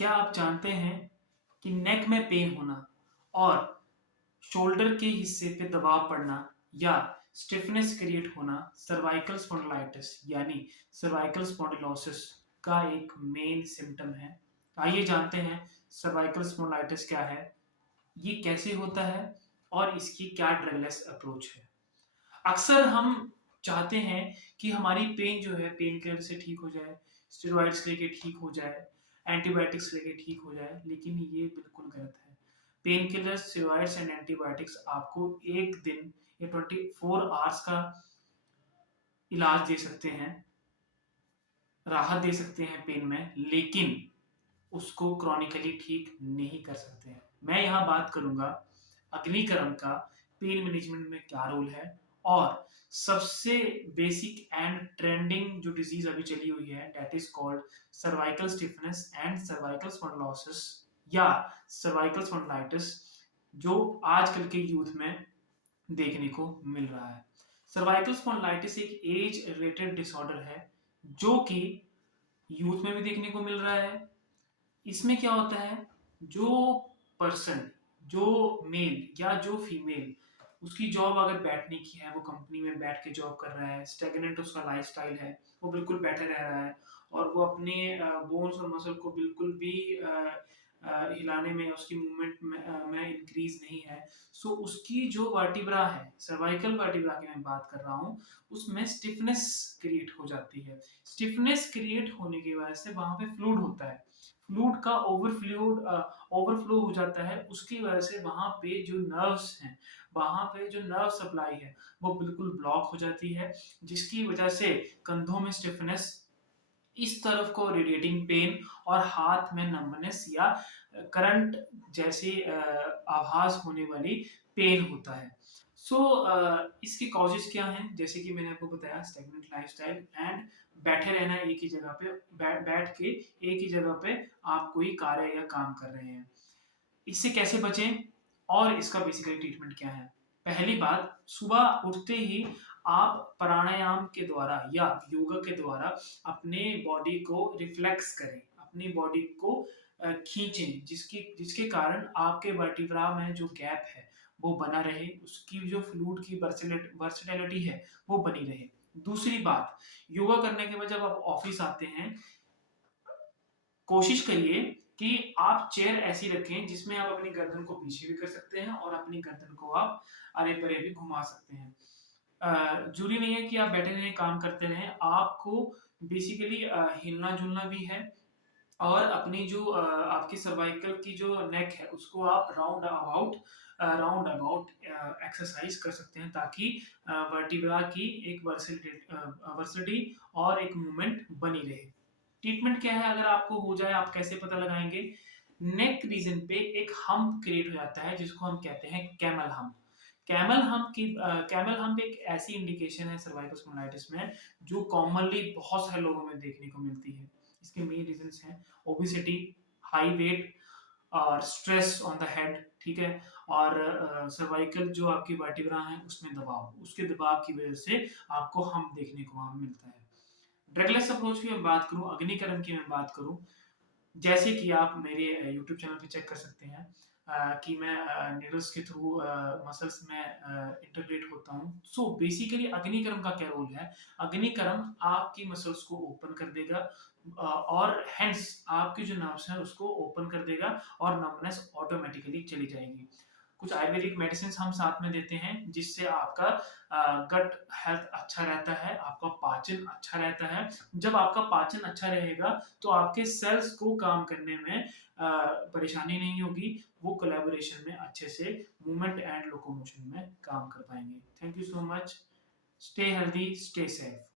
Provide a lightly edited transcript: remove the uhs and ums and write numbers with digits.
क्या आप जानते हैं कि नेक में पेन होना और शोल्डर के हिस्से पे दबाव पड़ना या स्टिफनेस क्रिएट होना सर्वाइकल स्पॉन्डिलाइटिस यानी सर्वाइकल स्पॉन्डिलोसिस का एक मेन सिम्टम है। आइए जानते हैं सर्वाइकल स्पॉन्डिलाइटिस क्या है, ये कैसे होता है और इसकी क्या ड्रगलेस अप्रोच है। अक्सर हम चाहते हैं कि हमारी पेन जो है पेन किलर से ठीक हो जाए, स्टेरॉइड्स लेके ठीक हो जाए, एंटीबायोटिक्स लेके ठीक हो जाए, लेकिन ये बिल्कुल गलत है। Pain killers, steroids and antibiotics आपको 1 दिन या 24 आवर्स का इलाज दे सकते हैं, राहत दे सकते हैं पेन में, लेकिन उसको क्रॉनिकली ठीक नहीं कर सकते हैं। मैं यहाँ बात करूँगा अग्निकर्म का पेन मैनेजमेंट में क्या रोल है और सबसे बेसिक एंड ट्रेंडिंग जो डिज़ीज़ अभी चली हुई है that is called cervical stiffness and cervical spondylosis या सर्वाइकल स्पॉन्डिलाइटिस जो आजकल के यूथ में देखने को मिल रहा है। सर्वाइकल स्पॉन्डिलाइटिस एक एज रिलेटेड डिसऑर्डर है जो कि यूथ में भी देखने को मिल रहा है। इसमें क्या होता है, जो पर्सन, जो मेल या जो फीमेल उसकी जॉब अगर बैठने की है, वो कंपनी में बैठ के जॉब कर रहा है, स्टैग्नेंट उसका लाइफस्टाइल है, वो बिल्कुल बैठे रह रहा है और वो अपने बोन्स और मसल को बिल्कुल भी हिलाने में, उसकी मूवमेंट में इंक्रीज नहीं है। सो उसकी जो वर्टिब्रा है, सर्वाइकल वर्टिब्रा की मैं बात कर रहा हूँ, उसमें स्टिफनेस क्रिएट हो जाती है। स्टिफनेस क्रिएट होने की वजह से वहां पे फ्लूइड होता है, फ्लूइड का ओवरफ्लो हो जाता है, उसकी वजह से वहां पे जो नर्व्स हैं, वहां पे जो नर्व सप्लाई है वो बिल्कुल ब्लॉक हो जाती है, जिसकी वजह से कंधों में स्टिफनेस, इस तरफ को रेडिएटिंग पेन और हाथ में नंबनेस या करंट जैसे आभास होने वाली पेन होता है। सो इसके कॉजेस क्या हैं? जैसे कि मैंने आपको बताया स्टैग्नेंट लाइफस्टाइल एंड बैठे रहना एक ही जगह पे, बैठ के एक ही जगह पे आप कोई कार्य या काम कर रहे हैं। इससे कैसे बचें और इसका बेसिकली ट्रीटमेंट क्या है? पहली बात, सुबह उठते ही आप प्राणायाम के द्वारा या योगा के द्वारा अपने बॉडी को रिफ्लेक्स करें, अपनी बॉडी को खींचें, जिसके कारण आपके वर्टिब्रा में जो गैप है वो बना रहे, उसकी जो फ्लूइड की वर्सेटिलिटी है वो बनी रहे। दूसरी बात, योगा करने के बाद जब आप ऑफिस आते हैं, कोशिश करिए कि आप चेयर ऐसी रखें जिसमें आप अपनी गर्दन को पीछे भी कर सकते हैं और अपनी गर्दन को आप अरे-परे भी घुमा सकते हैं। ज़रूरी नहीं है कि आप बैठे रहें, काम करते रहें, आपको बेसिकली हिलना-जुलना भी है और अपनी जो आपकी सर्वाइकल की जो नेक है उसको आप राउंड अबाउट एक्सरसाइज कर सकते हैं ताकि वर्टिब्रा की एक वर्सिटी और एक मूवमेंट बनी रहे। ट्रीटमेंट क्या है अगर आपको हो जाए, आप कैसे पता लगाएंगे? नेक रीजन पे एक हम्प क्रिएट हो जाता है जिसको हम कहते हैं कैमल हम्प। कैमल हम्प एक ऐसी इंडिकेशन है सर्वाइकल स्पॉन्डिलाइटिस में जो कॉमनली बहुत सारे लोगों में देखने को मिलती है। इसके मेन रीजंस हैं ओबेसिटी, हाई वेट और स्ट्रेस ऑन द हेड, ठीक है? और सर्वाइकल जो आपकी वर्टिब्रा है उसमें दबाव, उसके दबाव की वजह से आपको हम्प देखने को वहाँ मिलता है। ड्रगलेस अप्रोच की मैं बात करूँ, अग्निकरण की मैं बात करूँ, जैसे कि आप मेरे यूट्यूब चैनल पे चेक कर सकते हैं कि मैं नीडल्स के थ्रू मसल्स में इंटीग्रेट होता हूँ। सो बेसिकली अग्निकर्म का क्या रोल है? अग्निकर्म आपकी मसल्स को ओपन कर देगा और हेंस आपके जो नर्व्स हैं उसको ओपन कर देगा और नंबनेस ऑटोमेटिकली चली जाएगी। कुछ आयुर्वेदिक मेडिसिन हम साथ में देते हैं जिससे आपका गट हेल्थ अच्छा रहता है, आपका पाचन अच्छा रहता है। जब आपका पाचन अच्छा रहेगा तो आपके सेल्स को काम करने में परेशानी नहीं होगी, वो कोलैबोरेशन में अच्छे से मूवमेंट एंड लोकोमोशन में काम कर पाएंगे। Thank you so much. Stay healthy, stay safe.